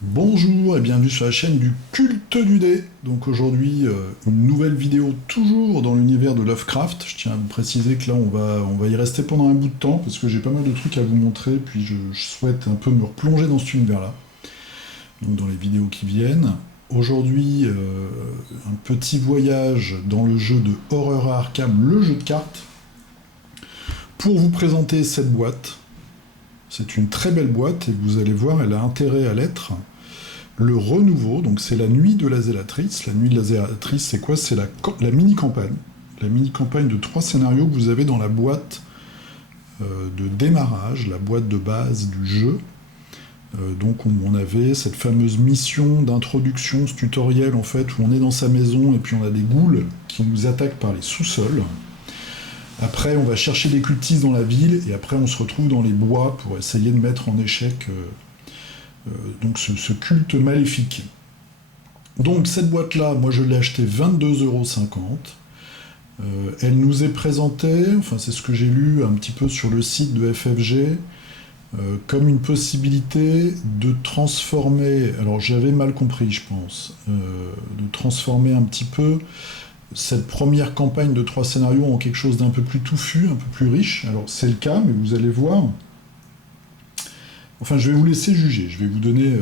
Bonjour et bienvenue sur la chaîne du culte du dé. Donc aujourd'hui, une nouvelle vidéo toujours dans l'univers de Lovecraft. Je tiens à vous préciser que là, on va y rester pendant un bout de temps parce que j'ai pas mal de trucs à vous montrer, puis je souhaite un peu me replonger dans cet univers-là, donc dans les vidéos qui viennent. Aujourd'hui, un petit voyage dans le jeu de Horror à Arkham, le jeu de cartes, pour vous présenter cette boîte. C'est une très belle boîte et vous allez voir, elle a intérêt à l'être. Le renouveau, donc c'est la nuit de la zélatrice. La nuit de la zélatrice, c'est quoi? C'est la mini-campagne. La mini-campagne de 3 scénarios que vous avez dans la boîte de démarrage, la boîte de base du jeu. Donc on avait cette fameuse mission d'introduction, ce tutoriel en fait, où on est dans sa maison et puis on a des ghouls qui nous attaquent par les sous-sols. Après, on va chercher des cultistes dans la ville, et après, on se retrouve dans les bois pour essayer de mettre en échec donc ce culte maléfique. Donc, cette boîte-là, moi, je l'ai achetée 22,50 €. Elle nous est présentée, enfin, c'est ce que j'ai lu un petit peu sur le site de FFG, comme une possibilité de transformer, alors j'avais mal compris, je pense, de transformer un petit peu cette première campagne de 3 scénarios en quelque chose d'un peu plus touffu, un peu plus riche. Alors c'est le cas, mais vous allez voir. Enfin, je vais vous laisser juger, je vais vous donner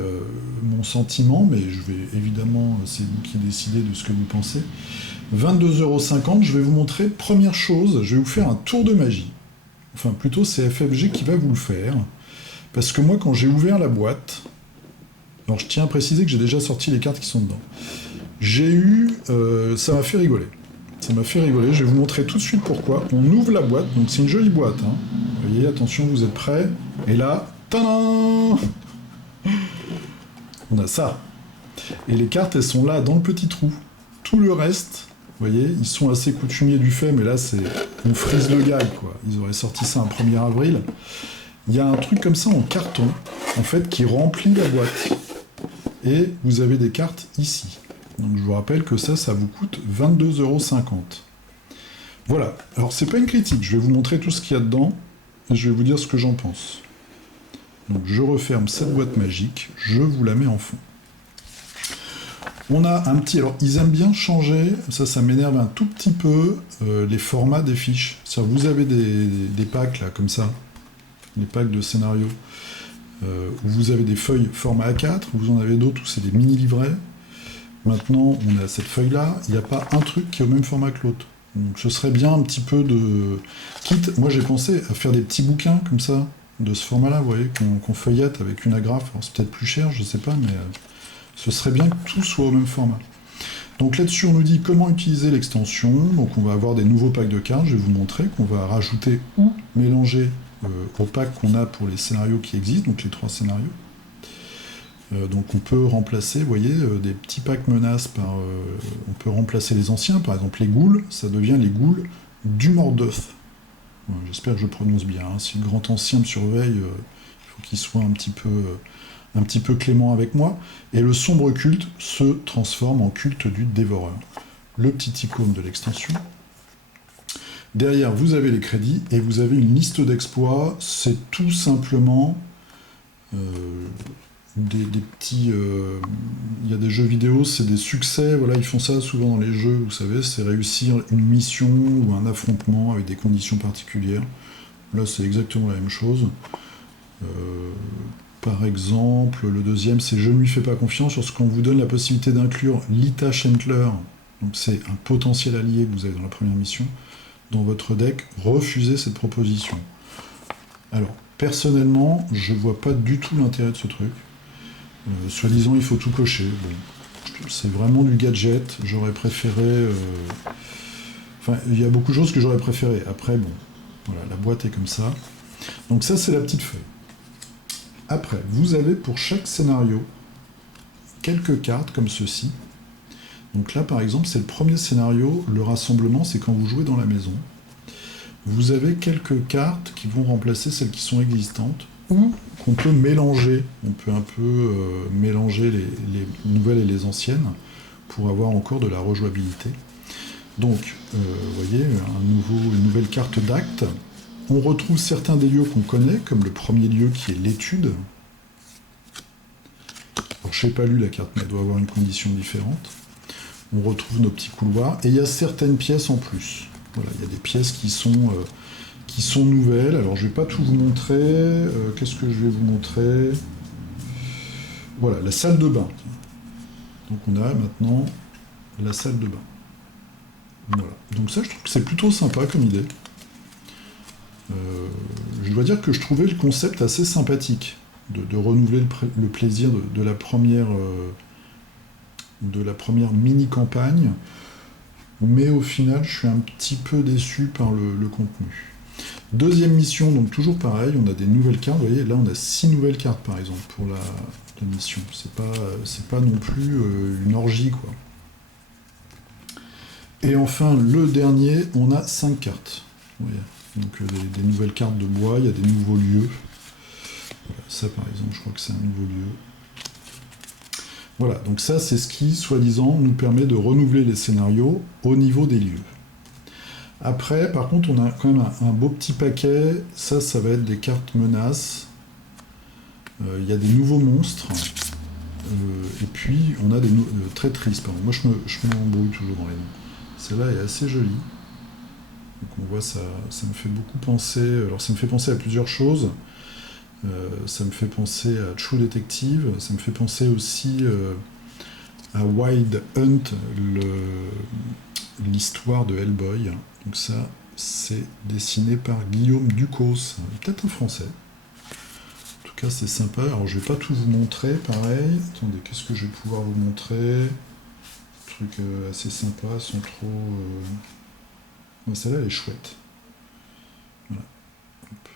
mon sentiment, mais je vais évidemment, c'est vous qui décidez de ce que vous pensez. 22,50 €, je vais vous montrer, première chose, je vais vous faire un tour de magie. Enfin, plutôt c'est FFG qui va vous le faire, parce que moi, quand j'ai ouvert la boîte, alors je tiens à préciser que j'ai déjà sorti les cartes qui sont dedans. J'ai eu... ça m'a fait rigoler. Ça m'a fait rigoler, je vais vous montrer tout de suite pourquoi. On ouvre la boîte, donc c'est une jolie boîte. Hein. Vous voyez, attention, vous êtes prêts. Et là, tadam! On a ça. Et les cartes, elles sont là, dans le petit trou. Tout le reste, vous voyez, ils sont assez coutumiers du fait, mais là, c'est... On frise le gag, quoi. Ils auraient sorti ça un 1er avril. Il y a un truc comme ça en carton, en fait, qui remplit la boîte. Et vous avez des cartes ici. Donc je vous rappelle que ça vous coûte 22,50 €. Voilà, alors c'est pas une critique, je vais vous montrer tout ce qu'il y a dedans, et je vais vous dire ce que j'en pense. Donc je referme cette boîte magique, je vous la mets en fond. On a un petit... Alors ils aiment bien changer, ça m'énerve un tout petit peu, les formats des fiches. C'est-à-dire vous avez des packs là, comme ça, les packs de scénarios, où vous avez des feuilles format A4, vous en avez d'autres où c'est des mini-livrets. Maintenant, on a cette feuille-là, il n'y a pas un truc qui est au même format que l'autre. Donc ce serait bien un petit peu de... Quitte, moi j'ai pensé à faire des petits bouquins comme ça, de ce format-là, vous voyez, qu'on feuillette avec une agrafe. Alors c'est peut-être plus cher, je sais pas, mais ce serait bien que tout soit au même format. Donc là-dessus, on nous dit comment utiliser l'extension. Donc on va avoir des nouveaux packs de cartes, je vais vous montrer, qu'on va rajouter ou mélanger au pack qu'on a pour les scénarios qui existent, donc les 3 scénarios. Donc on peut remplacer, vous voyez, des petits packs menaces par... on peut remplacer les anciens, par exemple les ghouls, ça devient les ghouls du Mordoth. Voilà, j'espère que je prononce bien, hein. Si le grand ancien me surveille, il faut qu'il soit un petit peu clément avec moi. Et le sombre culte se transforme en culte du dévoreur. Le petit icône de l'extension. Derrière, vous avez les crédits, et vous avez une liste d'exploits, c'est tout simplement... des petits... il y a des jeux vidéo, c'est des succès, voilà, ils font ça souvent dans les jeux, vous savez, c'est réussir une mission ou un affrontement avec des conditions particulières. Là, c'est exactement la même chose. Par exemple, le deuxième, c'est Je ne lui fais pas confiance, lorsqu'on vous donne la possibilité d'inclure Lita Schentler, donc c'est un potentiel allié que vous avez dans la première mission, dans votre deck, refusez cette proposition. Alors, personnellement, je vois pas du tout l'intérêt de ce truc. Soi-disant, il faut tout cocher. Bon, c'est vraiment du gadget. J'aurais préféré... Enfin, il y a beaucoup de choses que j'aurais préféré. Après, bon, voilà, la boîte est comme ça. Donc ça, c'est la petite feuille. Après, vous avez pour chaque scénario quelques cartes comme ceci. Donc là, par exemple, c'est le premier scénario. Le rassemblement, c'est quand vous jouez dans la maison. Vous avez quelques cartes qui vont remplacer celles qui sont existantes, ou qu'on peut mélanger. On peut un peu mélanger les nouvelles et les anciennes pour avoir encore de la rejouabilité. Donc, vous voyez, une nouvelle carte d'acte. On retrouve certains des lieux qu'on connaît, comme le premier lieu qui est l'étude. Alors je n'ai pas lu la carte, mais elle doit avoir une condition différente. On retrouve nos petits couloirs, et il y a certaines pièces en plus. Voilà, il y a des pièces qui sont nouvelles. Alors je ne vais pas tout vous montrer. Qu'est-ce que je vais vous montrer? Voilà, la salle de bain. Donc on a maintenant la salle de bain. Voilà. Donc ça, je trouve que c'est plutôt sympa comme idée. Je dois dire que je trouvais le concept assez sympathique de renouveler le plaisir de la première mini-campagne, mais au final, je suis un petit peu déçu par le contenu. Deuxième mission, donc toujours pareil, on a des nouvelles cartes. Vous voyez, là, on a 6 nouvelles cartes, par exemple, pour la mission. C'est pas non plus une orgie, quoi. Et enfin, le dernier, on a 5 cartes. Vous voyez. Donc des nouvelles cartes de bois, il y a des nouveaux lieux. Voilà, ça par exemple, je crois que c'est un nouveau lieu. Voilà, donc ça c'est ce qui, soi-disant, nous permet de renouveler les scénarios au niveau des lieux. Après, par contre, on a quand même un beau petit paquet. Ça va être des cartes menaces. Il y a des nouveaux monstres. Et puis, on a des traîtrises. Moi, je m'embrouille toujours dans les noms. Celle-là est assez jolie. Donc on voit, ça me fait beaucoup penser... Alors ça me fait penser à plusieurs choses. Ça me fait penser à True Detective. Ça me fait penser aussi à Wild Hunt, l'histoire de Hellboy. Donc ça, c'est dessiné par Guillaume Ducos. Peut-être un Français. En tout cas, c'est sympa. Alors je vais pas tout vous montrer, pareil. Attendez, qu'est-ce que je vais pouvoir vous montrer? Truc assez sympa, sans trop... Celle-là, elle est chouette. Voilà. Hop.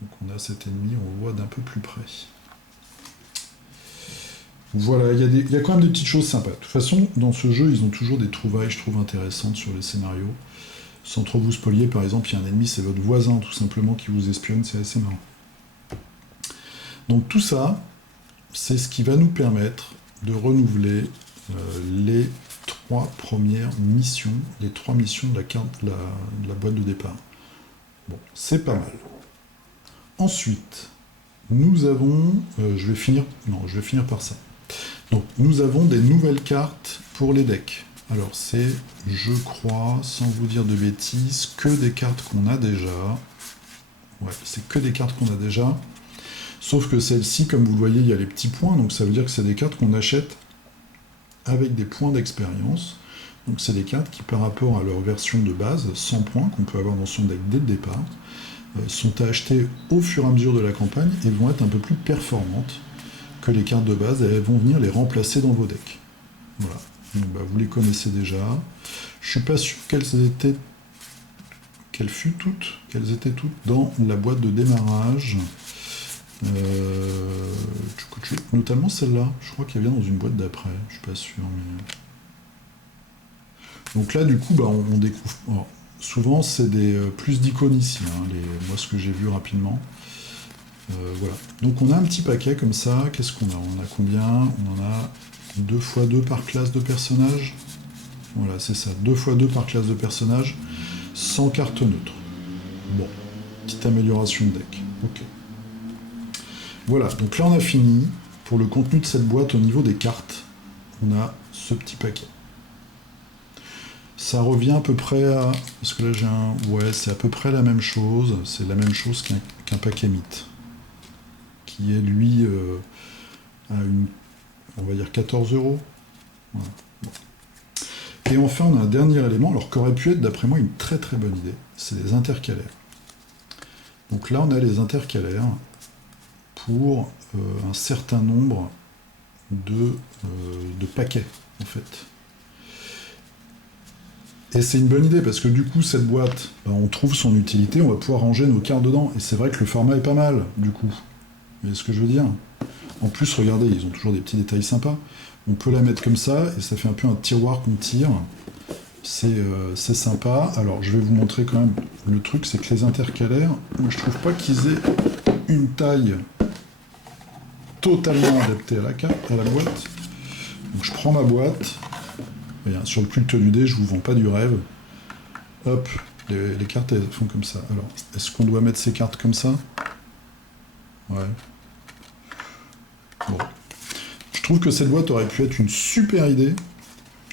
Donc on a cet ennemi, on le voit d'un peu plus près. Voilà, il y a quand même des petites choses sympas. De toute façon, dans ce jeu, ils ont toujours des trouvailles, je trouve, intéressantes sur les scénarios. Sans trop vous spolier, par exemple, il y a un ennemi, c'est votre voisin, tout simplement, qui vous espionne, c'est assez marrant. Donc tout ça, c'est ce qui va nous permettre de renouveler les 3 premières missions, les 3 missions de la carte de la boîte de départ. Bon, c'est pas mal. Ensuite, nous avons... je vais finir par ça. Donc, nous avons des nouvelles cartes pour les decks. Alors, c'est, je crois, sans vous dire de bêtises, que des cartes qu'on a déjà. Ouais, c'est que des cartes qu'on a déjà. Sauf que celle-ci, comme vous le voyez, il y a les petits points, donc ça veut dire que c'est des cartes qu'on achète avec des points d'expérience. Donc c'est des cartes qui, par rapport à leur version de base, 100 points, qu'on peut avoir dans son deck dès le départ, sont à acheter au fur et à mesure de la campagne et vont être un peu plus performantes que les cartes de base, et elles vont venir les remplacer dans vos decks. Voilà. Donc, vous les connaissez déjà. Je suis pas sûr qu'elles étaient toutes dans la boîte de démarrage. Notamment celle-là. Je crois qu'elle vient dans une boîte d'après. Je suis pas sûr. Mais... Donc là, du coup, on découvre... Alors, souvent, c'est des plus d'icônes ici. Moi, ce que j'ai vu rapidement. Voilà. Donc on a un petit paquet comme ça. Qu'est-ce qu'on a? On a combien? On en a 2 x 2 par classe de personnage. Voilà, c'est ça. 2 x 2 par classe de personnage. Sans carte neutre. Bon. Petite amélioration de deck. Ok. Voilà. Donc là, on a fini. Pour le contenu de cette boîte, au niveau des cartes, on a ce petit paquet. Ça revient à peu près à... Parce que là, j'ai un... Ouais, c'est à peu près la même chose. C'est la même chose qu'un paquet mythe. Qui est, lui, à une... On va dire 14 €. Voilà. Bon. Et enfin, on a un dernier élément, alors qu'aurait pu être, d'après moi, une très très bonne idée. C'est les intercalaires. Donc là, on a les intercalaires pour un certain nombre de paquets, en fait. Et c'est une bonne idée, parce que du coup, cette boîte, on trouve son utilité, on va pouvoir ranger nos cartes dedans. Et c'est vrai que le format est pas mal, du coup. Vous voyez ce que je veux dire? En plus, regardez, ils ont toujours des petits détails sympas. On peut la mettre comme ça, et ça fait un peu un tiroir qu'on tire. C'est sympa. Alors, je vais vous montrer quand même. Le truc, c'est que les intercalaires, moi, je trouve pas qu'ils aient une taille totalement adaptée à la boîte. Donc, je prends ma boîte. Voyez, sur le culte du dé, je vous vends pas du rêve. Hop, les cartes, elles font comme ça. Alors, est-ce qu'on doit mettre ces cartes comme ça? Ouais. Bon. trouve que cette boîte aurait pu être une super idée.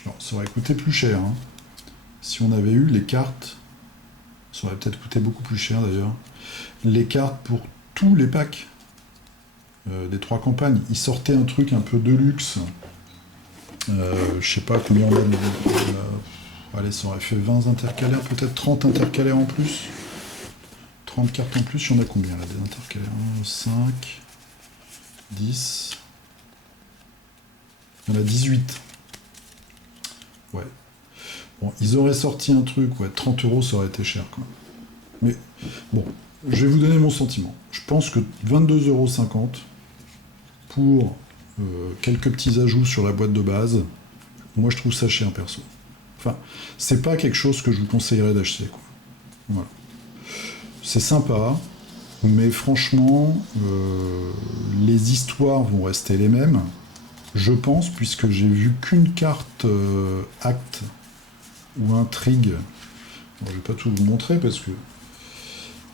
Alors, ça aurait coûté plus cher, hein. Si on avait eu les cartes, ça aurait peut-être coûté beaucoup plus cher d'ailleurs, les cartes pour tous les packs des 3 campagnes. Ils sortaient un truc un peu de luxe. Je sais pas combien on a. Allez, ça aurait fait 20 intercalaires, peut-être 30 intercalaires en plus. 30 cartes en plus, il y en a combien là des intercalaires? 5, 10. Il y en a 18. Ouais. Bon, ils auraient sorti un truc, ouais, 30 €, ça aurait été cher, quoi. Mais, bon, je vais vous donner mon sentiment. Je pense que 22,50 € pour quelques petits ajouts sur la boîte de base, moi je trouve ça cher, perso. Enfin, c'est pas quelque chose que je vous conseillerais d'acheter, quoi. Voilà. C'est sympa, mais franchement, les histoires vont rester les mêmes, je pense, puisque j'ai vu qu'une carte acte ou intrigue. Bon, je vais pas tout vous montrer parce que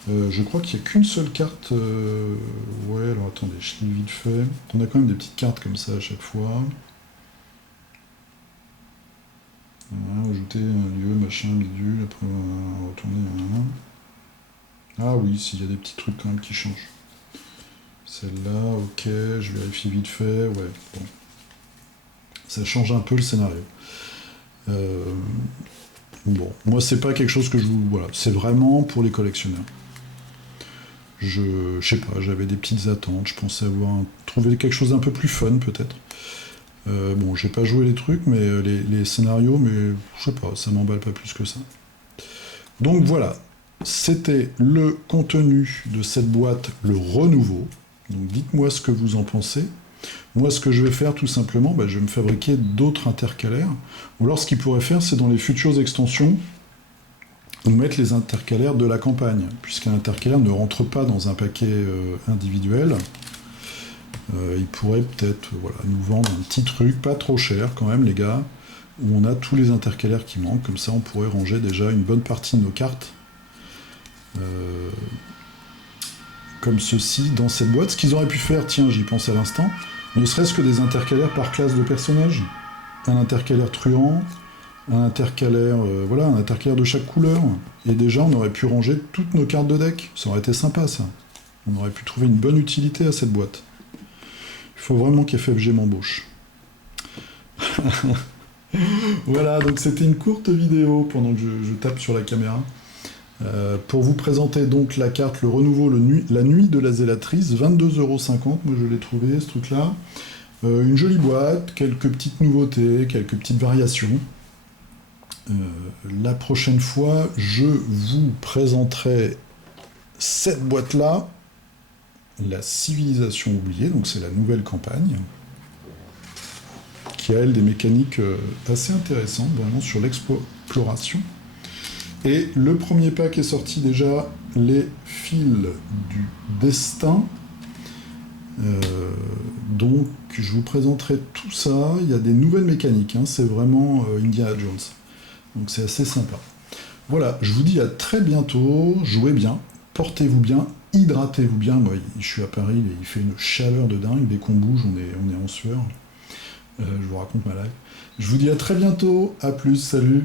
je crois qu'il n'y a qu'une seule carte. Ouais, alors attendez, je lis vite fait. On a quand même des petites cartes comme ça à chaque fois. Voilà, ajouter un lieu, machin, bidule, après retourner. Ah oui, s'il y a des petits trucs quand même qui changent. Celle-là, ok, je vérifie vite fait, ouais, bon. Ça change un peu le scénario. Bon, moi c'est pas quelque chose que je vous... Voilà, c'est vraiment pour les collectionneurs. Je sais pas, j'avais des petites attentes, je pensais avoir trouvé quelque chose d'un peu plus fun peut-être. Bon, j'ai pas joué les trucs, mais les scénarios, mais je sais pas, ça m'emballe pas plus que ça. Donc voilà, c'était le contenu de cette boîte, le renouveau. Donc dites-moi ce que vous en pensez. Moi, ce que je vais faire, tout simplement, je vais me fabriquer d'autres intercalaires. Ou alors, ce qu'il pourrait faire, c'est dans les futures extensions, nous mettre les intercalaires de la campagne, puisqu'un intercalaire ne rentre pas dans un paquet individuel. Il pourrait peut-être nous vendre un petit truc, pas trop cher quand même, les gars, où on a tous les intercalaires qui manquent. Comme ça, on pourrait ranger déjà une bonne partie de nos cartes. Comme ceci, dans cette boîte. Ce qu'ils auraient pu faire, tiens, j'y pense à l'instant, ne serait-ce que des intercalaires par classe de personnage. Un intercalaire truand, un intercalaire, un intercalaire de chaque couleur. Et déjà, on aurait pu ranger toutes nos cartes de deck. Ça aurait été sympa, ça. On aurait pu trouver une bonne utilité à cette boîte. Il faut vraiment qu'FFG m'embauche. Voilà, donc c'était une courte vidéo pendant que je tape sur la caméra. Pour vous présenter donc la carte, le renouveau, la nuit de la zélatrice, 22,50 €, moi je l'ai trouvé ce truc là. Une jolie boîte, quelques petites nouveautés, quelques petites variations. La prochaine fois, je vous présenterai cette boîte là, la civilisation oubliée, donc c'est la nouvelle campagne, qui a elle des mécaniques assez intéressantes, vraiment sur l'exploration. Et le premier pack est sorti déjà, les fils du destin. Donc je vous présenterai tout ça. Il y a des nouvelles mécaniques, hein. C'est vraiment Indiana Jones. Donc c'est assez sympa. Voilà, je vous dis à très bientôt. Jouez bien, portez-vous bien, hydratez-vous bien. Moi, je suis à Paris, il fait une chaleur de dingue. Dès qu'on bouge, on est en sueur. Je vous raconte ma life. Je vous dis à très bientôt. À plus, salut.